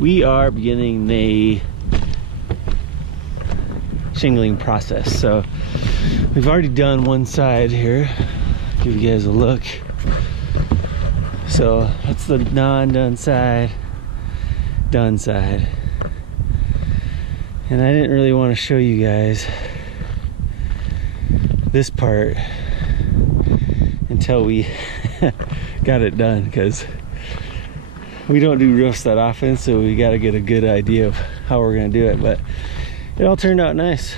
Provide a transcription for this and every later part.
we are beginning the shingling process. So we've already done one side here. Give you guys a look. So that's the non-done side, done side. And I didn't really want to show you guys this part until we got it done, because we don't do roofs that often, so we got to get a good idea of how we're going to do it. But it all turned out nice.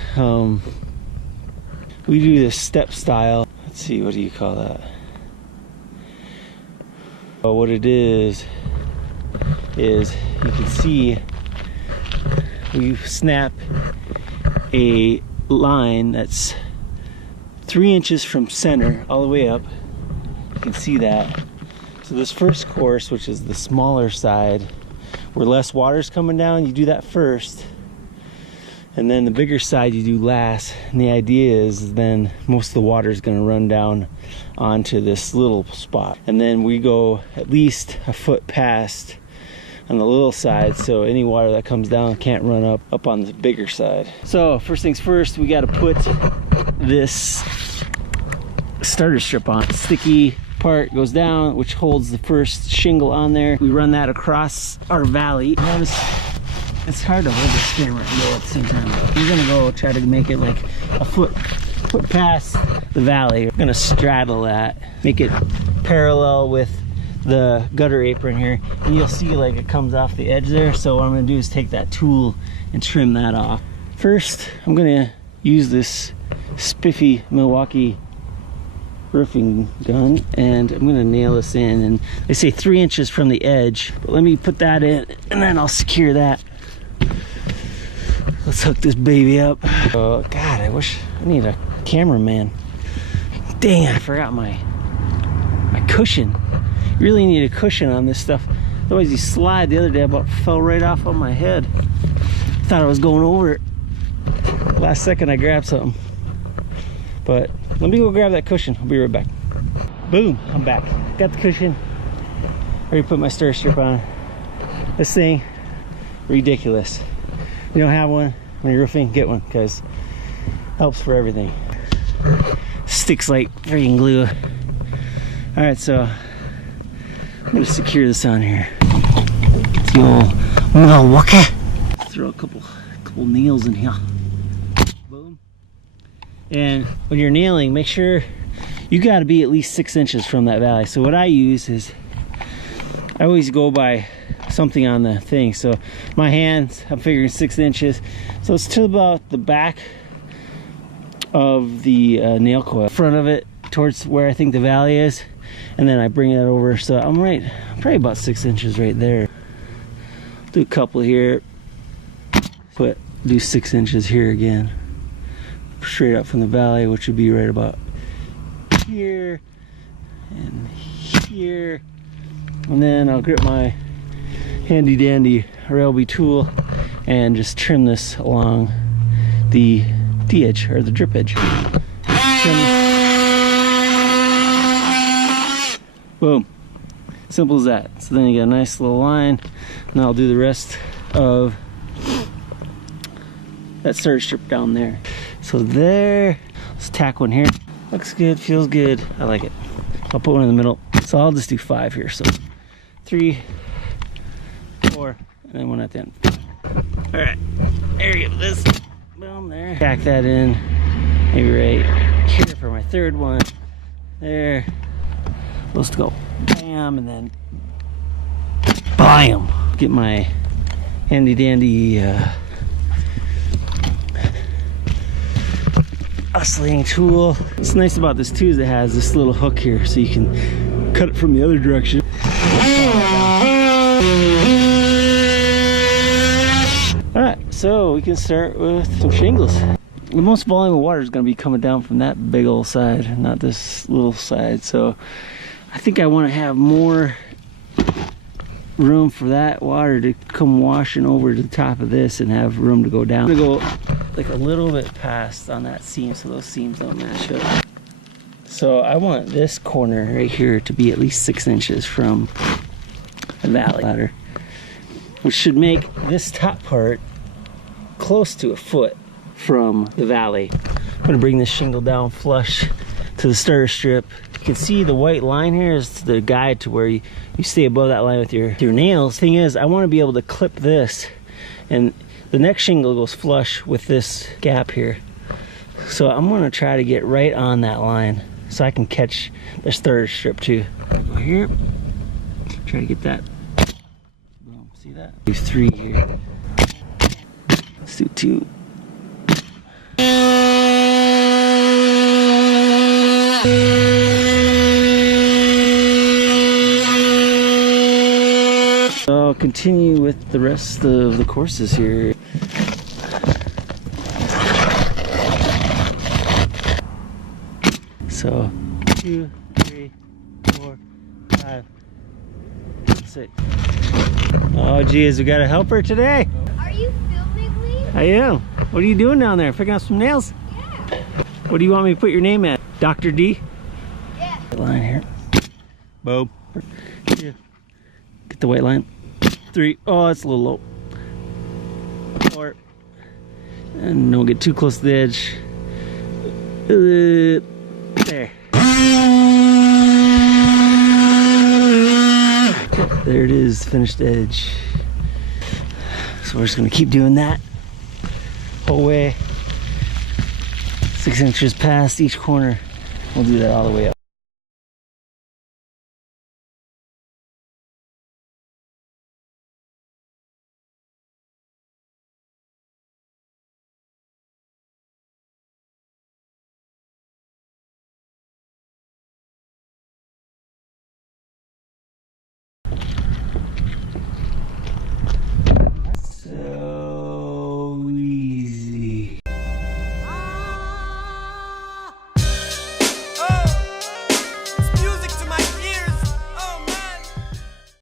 We do this step style. Let's see, what do you call that? Well, what it is you can see we snap a line that's 3 inches from center all the way up. You can see that. So this first course, which is the smaller side, where less water's coming down, you do that first. And then the bigger side you do last. And the idea is then most of the water is going to run down onto this little spot. And then we go at least a foot past on the little side, so any water that comes down can't run up on the bigger side. So first things first, we got to put this starter strip on. Sticky part goes down, which holds the first shingle on there. We run that across our valley. It's hard to hold this camera and go at the same time. We're gonna go try to make it like a foot past the valley. We're gonna straddle that, make it parallel with the gutter apron here, and you'll see like it comes off the edge there. So what I'm gonna do is take that tool and trim that off. First, I'm gonna use this spiffy Milwaukee roofing gun, and I'm gonna nail this in, and they say 3 inches from the edge, but let me put that in and then I'll secure that. Let's hook this baby up. Oh God, I wish I need a cameraman. Dang, I forgot my cushion. You really need a cushion on this stuff, otherwise you slide. The other day I about fell right off on my head. Thought I was going over it. Last second I grabbed something. But let me go grab that cushion. I'll be right back. Boom, I'm back. Got the cushion. Already put my stir strip on. This thing, ridiculous. If you don't have one when you're roofing, get one, because it helps for everything. Sticks like freaking glue. All right, so I'm gonna secure this on here. Get the old Milwaukee. Throw a couple nails in here. Boom. And when you're nailing, make sure you got to be at least 6 inches from that valley. So what I use is, I always go by something on the thing. So my hands, I'm figuring 6 inches. So it's to about the back of the nail coil, front of it towards where I think the valley is, and then I bring it over. So I'm probably about 6 inches right there. Do a couple here, do 6 inches here again, straight up from the valley, which would be right about here and here. And then I'll grip my handy dandy railby tool and just trim this along the D-edge, or the drip edge. Boom. Simple as that. So then you get a nice little line, and I'll do the rest of that starter strip down there. So there, let's tack one here. Looks good, feels good. I like it. I'll put one in the middle. So I'll just do 5 here. So 3, 4, and then one at the end. All right, there you go. This, boom, there. Tack that in, maybe right here for my 3rd one. There. Let's go. Bam, and then bam. Get my handy dandy oscillating tool. What's nice about this too is it has this little hook here, so you can cut it from the other direction. Alright, so we can start with some shingles. The most volume of water is going to be coming down from that big old side, not this little side. So I think I want to have more room for that water to come washing over to the top of this and have room to go down. I'm going to go like a little bit past on that seam so those seams don't match up. So I want this corner right here to be at least 6 inches from the valley ladder. which should make this top part close to a foot from the valley. I'm gonna bring this shingle down flush to the starter strip. You can see the white line here is the guide to where you stay above that line with your nails. Thing is, I want to be able to clip this, and the next shingle goes flush with this gap here. So I'm gonna try to get right on that line so I can catch the starter strip too. Go here, try to get that. Boom, see that? Do 3 here. Let's do 2. I'll continue with the rest of the courses here. So 2, 3, 4, 5, 6. Oh geez, we got a helper today. Are you filming me? I am. What are you doing down there? Picking up some nails? Yeah. What do you want me to put your name at? Dr. D? Yeah. Line here. Boom. 2. Get the white line. 3. Oh, it's a little low. 4. And don't get too close to the edge. There. There it is, finished edge. So we're just gonna keep doing that whole way. 6 inches past each corner. We'll do that all the way up.